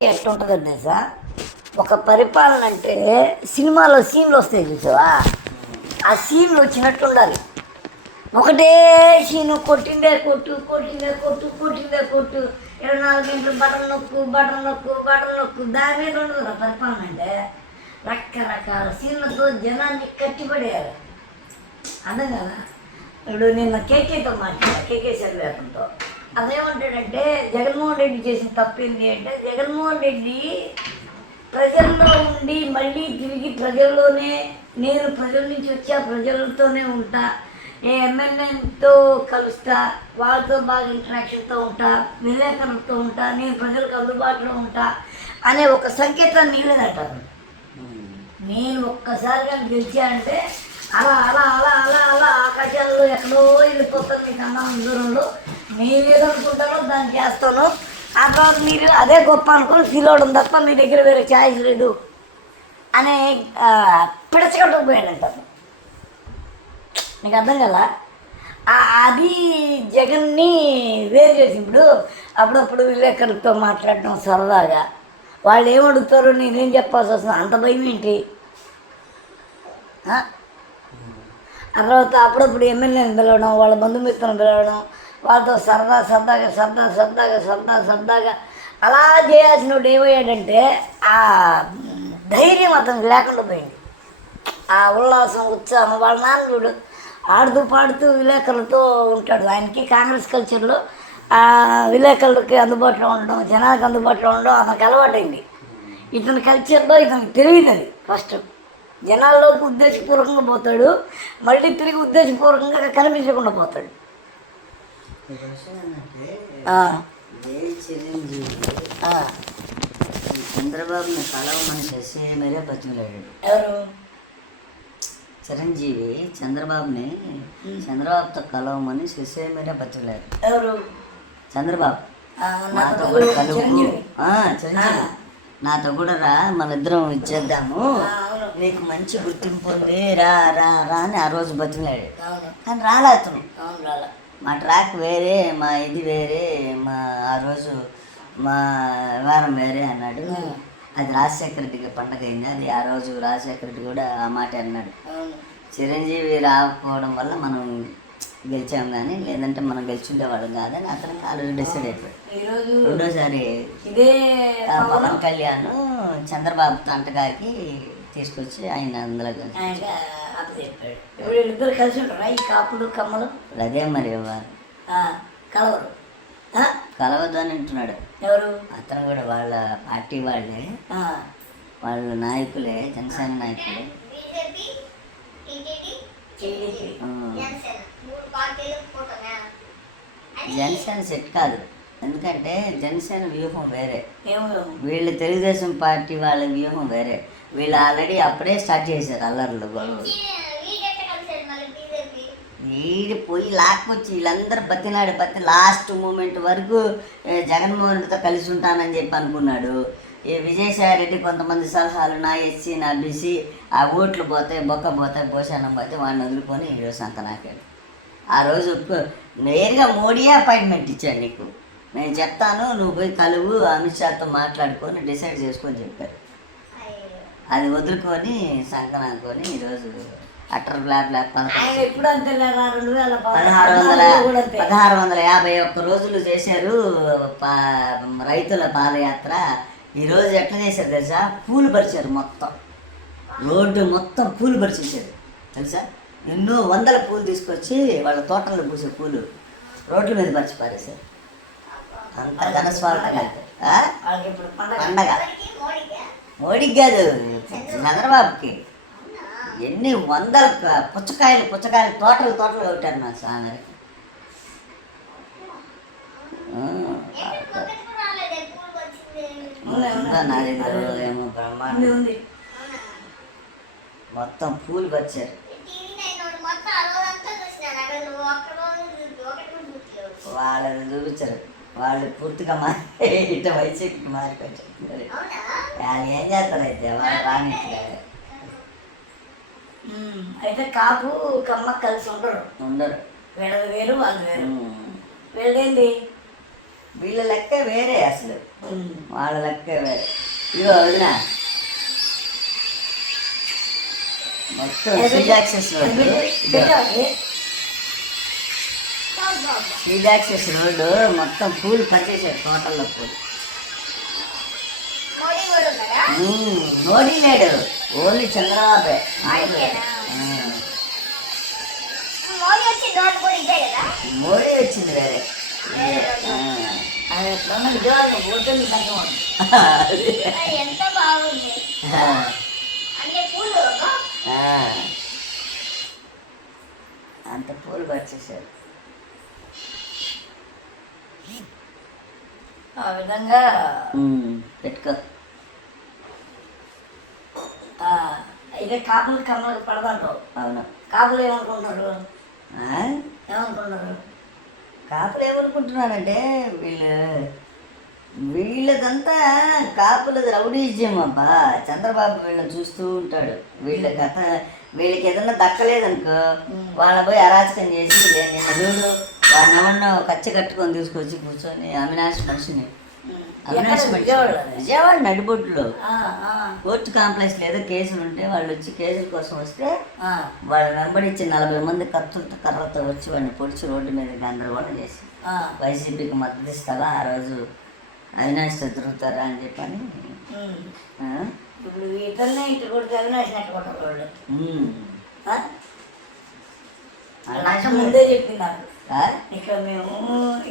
ఎట్లుంటుందండి sir, ఒక పరిపాలన అంటే సినిమాలో సీన్లు వస్తాయి చూసావా, ఆ సీన్లు వచ్చినట్టు ఉండాలి. ఒకటే సీను కొట్టిందే కొట్టు, కొట్టిందే కొట్టు, కొట్టిందే కొట్టు, 24 గంటలు బటన్ నొక్కు, బటన్ నొక్కు, బటన్ నొక్కు, దాని మీద ఉండదు పరిపాలన అంటే. రకరకాల సీన్లతో జనాన్ని కట్టిపడేయాలి. అర్థం కదా. ఇప్పుడు నిన్న కేకేతో మాట్లాడా, కేకే శర్వేతంతో. అదేమంటాడంటే జగన్మోహన్ రెడ్డి చేసిన తప్పింది అంటే, జగన్మోహన్ రెడ్డి ప్రజల్లో ఉండి మళ్ళీ తిరిగి ప్రజల్లోనే, నేను ప్రజల నుంచి వచ్చా, ప్రజలతోనే ఉంటా, ఏ ఎమ్మెల్యేతో కలుస్తా, వాళ్ళతో బాగా ఇంటరాక్షన్తో ఉంటా, విలేకరులతో ఉంటా, నేను ప్రజలకు అందుబాటులో ఉంటా అనే ఒక సంకేతాన్ని ఇవ్వలేదంటారు. నేను ఒక్కసారిగా గెలిచా అంటే అలా అలా అలా అలా అలా ఆకాశాల్లో ఎక్కడో వెళ్ళిపోతాను మీకు అన్నం దూరంలో. మీరు ఏదనుకుంటారో దాన్ని చేస్తాను. ఆ తర్వాత మీరు అదే గొప్ప అనుకుని ఫీల్ అవడం తప్ప మీ దగ్గర వేరే ఛాయిస్ లేదు అనే పిడచగట్టుకుపోయాడంటారు. నీకు అర్థం కదా. అది జగన్ని వేరు చేసి ఇప్పుడు అప్పుడప్పుడు విలేకరులతో మాట్లాడడం సరదాగా, వాళ్ళు ఏమడుగుతారో నేనేం చెప్పాల్సి వస్తుంది, అంత భయం ఏంటి. తర్వాత అప్పుడప్పుడు ఎమ్మెల్యేని పిలవడం, వాళ్ళ బంధుమిత్రులను పిలవడం, వాళ్ళతో సరదాగా అలా చేయాల్సినోడు ఏమయ్యాడంటే ఆ ధైర్యం అతనికి లేకుండా పోయింది. ఆ ఉల్లాసం, ఉత్సాహం. వాళ్ళ నాన్న చూడు ఆడుతూ పాడుతూ విలేకరులతో ఉంటాడు. ఆయనకి కాంగ్రెస్ కల్చర్లో విలేకరులకి అందుబాటులో ఉండడం, జనానికి అందుబాటులో ఉండడం అతనికి అలవాటైంది. ఇతని కల్చర్లో ఇతనికి తెలియదు అది. ఫస్ట్ జనాల్లోకి ఉద్దేశపూర్వకంగా పోతాడు, మళ్ళీ తిరిగి ఉద్దేశపూర్వకంగా కనిపించకుండా పోతాడు. చంద్రబాబుని కలవమని శశి మరే బతిమలాడాడు. ఎవరు? చిరంజీవి చంద్రబాబుతో కలవమని శశి మరే బతిమలాడు. ఎవరు? చంద్రబాబు. నాతో కూడా కలువు, చిరంజీవి నాతో కూడా రా, మన ఇద్దరం ఇచ్చేద్దాము, నీకు మంచి గుర్తింపు ఉంది, రా రా రా అని ఆ రోజు బతిమలాడు. కానీ రాలే అతను. మా ట్రాక్ వేరే, మా ఇది వేరే, మా ఆ రోజు మా వ్యవహారం వేరే అన్నాడు. అది రాజశేఖర రెడ్డికి పండగ అయింది. అది ఆ రోజు రాజశేఖర రెడ్డి కూడా ఆ మాట అన్నాడు. చిరంజీవి రాకపోవడం వల్ల మనం గెలిచాం, కానీ లేదంటే మనం గెలిచుండేవాళ్ళం కాదని అతనికి ఆ రోజు డిసైడ్ అయిపోయాడు. రెండోసారి పవన్ కళ్యాణ్ చంద్రబాబు తంటగారికి తీసుకొచ్చి ఆయన అందులో కలిసి ఉంటారా ఈ కాపులు కమ్మలు? అదే మరి కలవరు, కలవద్దు అని అంటున్నాడు. ఎవరు? అతను కూడా వాళ్ళ పార్టీ వాళ్ళే, వాళ్ళ నాయకులే, జనసేన నాయకులే. జనసేన సెట్ కాదు, ఎందుకంటే జనసేన వ్యూహం వేరే, వీళ్ళు తెలుగుదేశం పార్టీ వాళ్ళ వ్యూహం వేరే. వీళ్ళు ఆల్రెడీ అప్పుడే స్టార్ట్ చేశారు అల్లర్లు, గొడవలు. వీడి పోయి లాక్కొచ్చి వీళ్ళందరూ బతినాడు లాస్ట్ మూమెంట్ వరకు జగన్మోహన్ రెడ్డితో కలిసి ఉంటానని చెప్పి అనుకున్నాడు. ఈ విజయసాయి రెడ్డి కొంతమంది సలహాలు, నా ఎస్సీ నా బీసీ, ఆ ఓట్లు పోతాయి, బొక్క పోతాయి, భోషణం పోతే వాడిని వదులుకొని ఈరోజు సంత నాకాడు. ఆ రోజు నేరుగా మోడీయే అపాయింట్మెంట్ ఇచ్చాడు, నీకు నేను చెప్తాను, నువ్వు పోయి కలువు, అమిత్ షాతో మాట్లాడుకొని డిసైడ్ చేసుకొని చెప్పారు. అది వదులుకొని సంకనాకొని ఈరోజు అటర్ బ్లాక్ 1651 రోజులు చేశారు రైతుల పాదయాత్ర. ఈరోజు ఎట్లా చేశారు తెలుసా? పూలు పరిచారు, మొత్తం రోడ్డు మొత్తం పూలు పరిచేశారు తెలుసా. ఎన్నో వందల పూలు తీసుకొచ్చి వాళ్ళ తోటల్లో పూసే పూలు రోడ్ల మీద పరిచి పారేశారు. అంత ఘనస్వాగతంగా పండగ. మోడీకి కాదు, చంద్రబాబుకి. ఎన్ని వందల పుచ్చకాయలు తోటలు కొట్టారు నా స్వామి. ఏమో బ్రహ్మాండం, మొత్తం పూలు వచ్చారు. వాళ్ళని చూపించారు, వాళ్ళు పూర్తిగా ఇట వయసుకి మారిపోయారు. వాళ్ళు ఏం చేస్తారు అయితే వాళ్ళు రానిట్లేదు. అయితే కాపు కమ్మ కలిసి ఉండరు, వీళ్ళది వేరు వాళ్ళు వేరు. వీళ్ళేంది వీళ్ళ లెక్క వేరే అసలు. వాళ్ళ లెక్క వేరే. ఇదిగో వదినా మొత్తం street access road, street access road మొత్తం పూలు పనిచేసాడు, తోటల్లో పూలు. మోడీ లేడు, ఓన్లీ చంద్రబాబే. మోడీ వచ్చింది వేరే. అది ఎట్లా విజయవాడలో పోతుంది తగ్గం. ఎంత బాగుంది అన్ని పూలు, అంత పూలు పరిచేసాడు. ఆ విధంగా పెట్టుకో. ఇదే కాపులు కమ్మలు పడదంటావు. అవును. కాపులు ఏమనుకుంటున్నారు? ఆ? ఏమనుకుంటున్నారు? కాపులు ఏమనుకుంటున్నారంటే వీళ్ళదంతా కాపులది రౌడీజం అబ్బా. చంద్రబాబు వీళ్ళని చూస్తూ ఉంటాడు. వీళ్ళ గత వీళ్ళకి ఏదన్నా దక్కలేదనుకో వాళ్ళ పోయి అరాచకం చేసి నిన్న చూడు వాడిని ఎవరినో కచ్చి కట్టుకొని తీసుకొచ్చి కూర్చొని అవినాష్ మనిషిని, అవినాష్ మనిషి విజయవాడ నడిబొడ్డులో కోర్టు కాంప్లెక్స్ ఏదో కేసులు ఉంటే వాళ్ళు వచ్చి కేసుల కోసం వస్తే వాళ్ళు వెంబడించి 40 మంది కత్తులతో కర్రతో వచ్చి వాడిని పొడిచి రోడ్డు మీద గందరగోళం చేసి వైసీపీకి మద్దతు ఇస్తావా ఆ రోజు అవినాష్తో తిరుగుతారా అని చెప్పని ఇప్పుడు ఇతరులనే ఇటు కొడితే అవినాష్ నెట్టుకుంటారు. ముందే చెప్పినారు ఇక్కడ మేము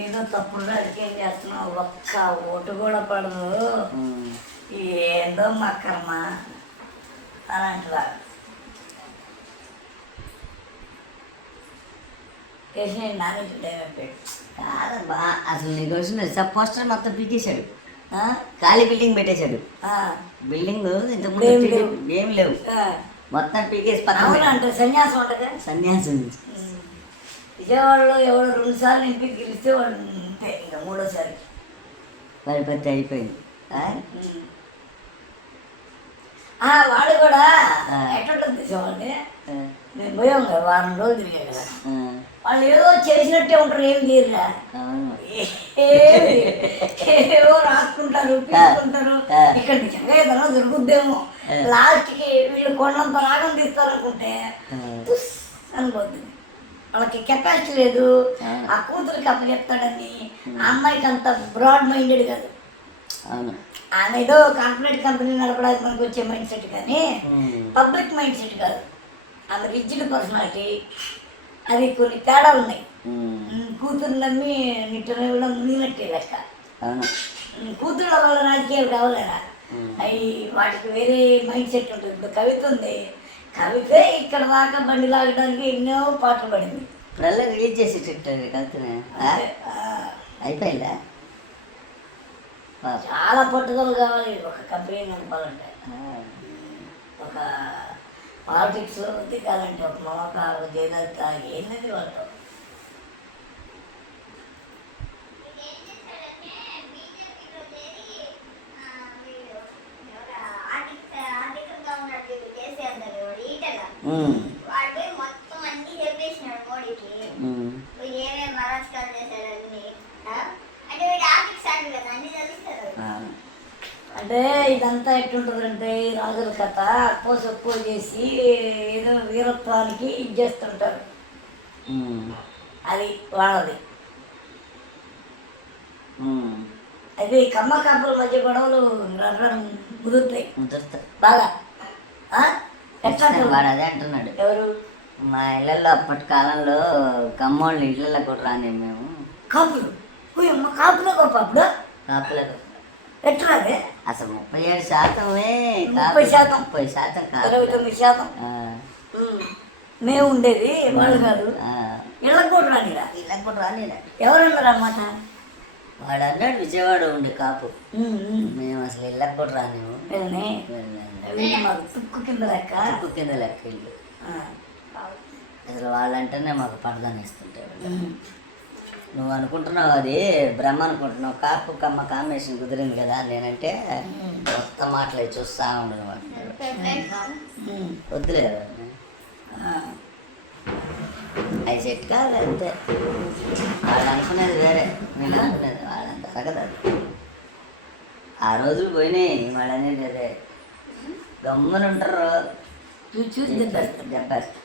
ఏదో తప్పుడు రాజకీయం చేస్తున్నాం, ఒక్క ఓటు కూడా పడదు, ఏందో మా కర్మ అని అంటున్నారు. కేసీ నాని కాదబ్బా, అసలు నీకు వచ్చిన పోస్టర్ మొత్తం పీకేశాడు, ఖాళీ బిల్డింగ్ పెట్టేశాడు. బిల్డింగ్ ఇంతకుముందు ఏం లేవు, మొత్తం పీకేసి పక్కన అంటే సన్యాసం ఉంటుంది. సన్యాసం విజయవాడలో ఎవరు 2 సార్లు ఇంటికి గెలిస్తే వాడు అంతే, ఇంకా 3వసారి పరిపత్తి అయిపోయింది. వాడు కూడా ఎట్లుంటుంది విజయవాడని మేము పోయాం కదా, వారం రోజులు తిరిగాం కదా, వాళ్ళు ఏదో చేసినట్టే ఉంటారు, ఏం తీరురా, ఏవో రాసుకుంటారు తీసుకుంటారు. ఇక్కడ నిజంగా ఏదైనా దొరుకుద్దేమో, లాస్ట్కి వీళ్ళు కొండంత రాగం తీస్తారనుకుంటే అనుకోద్ది. వాళ్ళకి కెపాసిటీ లేదు, ఆ కూతురికి అప్పు చెప్తాడని. ఆ అమ్మాయికి అంత బ్రాడ్ మైండెడ్ కాదు. ఆమె ఏదో కార్పొరేట్ కంపెనీ నడపడానికి మనకు వచ్చే మైండ్ సెట్ కానీ పబ్లిక్ మైండ్ సెట్ కాదు. ఆమె రిజిడ్ పర్సనాలిటీ, అది కొన్ని తేడాలు ఉన్నాయి. కూతురు నమ్మి నిట్టనే కూడా మునిగినట్టే లెక్క. కూతురు వాళ్ళ రాజకీయాలు కావాలరా, అవి వాటికి వేరే మైండ్ సెట్ ఉంటుంది. ఇప్పుడు కవిత ఉంది, కవిత ఇక్కడ దాకా బండి లాగడానికి ఎన్నో పాటలు పడింది. ఇప్పుడల్లా రిలీజ్ చేసేటట్టు కవితనే అయిపోయిందా? చాలా పట్టుదల కావాలి ఒక కంపెనీ నడపాలంటే, ఒక పాలిటిక్స్లో దిగాలంటే, ఒక మమకారు జయలలిత ఏంటది వాళ్ళతో. అంటే ఇదంతా ఎట్లుంటుందంటే రాజుల కథ అప్పో చేసి ఏదో వీరత్వానికి ఇది చేస్తుంటారు. అది వాళ్ళది. అది కమ్మ కాపుల మధ్య గొడవలు కుదురుతాయి బాగా. అదే అంటున్నాడు. ఎవరు? మా ఇళ్ళల్లో అప్పటి కాలంలో కమ్మోళ్ళు ఇళ్ళల్లో కూడా రాని మేము. కాపులు కాపులో గొప్ప అప్పుడు కాపులకు ఎట్లాగే అసలు 37%. 30%, 30% కాదు, 29%. మేము ఉండేది, వాళ్ళు కాదు. ఇళ్ళకు కూడా రానిరా, ఇళ్ళకి కూడా రానిరా. ఎవరన్నారు అన్నమాట? వాడు అన్నాడు విజయవాడ ఉండే కాపు. మేము అసలు ఇళ్ళకి కూడా రానివ్వు, మాకు తుక్కు కింద లెక్క, తుక్కు కింద లెక్క ఇల్లు. అసలు వాళ్ళంటేనే మాకు పడదాని ఇస్తుంటారు. నువ్వు అనుకుంటున్నావు అది బ్రహ్మ అనుకుంటున్నావు, కాపు కమ్మ కాంబినేషన్ కుదిరింది కదా. నేనంటే మొత్తం మాటలు చూస్తా ఉండదు వద్దులేదు, అవి సెట్ కాదు అంతే. వాళ్ళు అనుకునేది వేరే, వీళ్ళు అనుకునేది వాళ్ళంతా కదా. ఆ రోజులు పోయినాయి వాళ్ళు అనేది అదే గమ్మున ఉంటారు చూసి చూసి తింటారు. చెప్పేస్తారు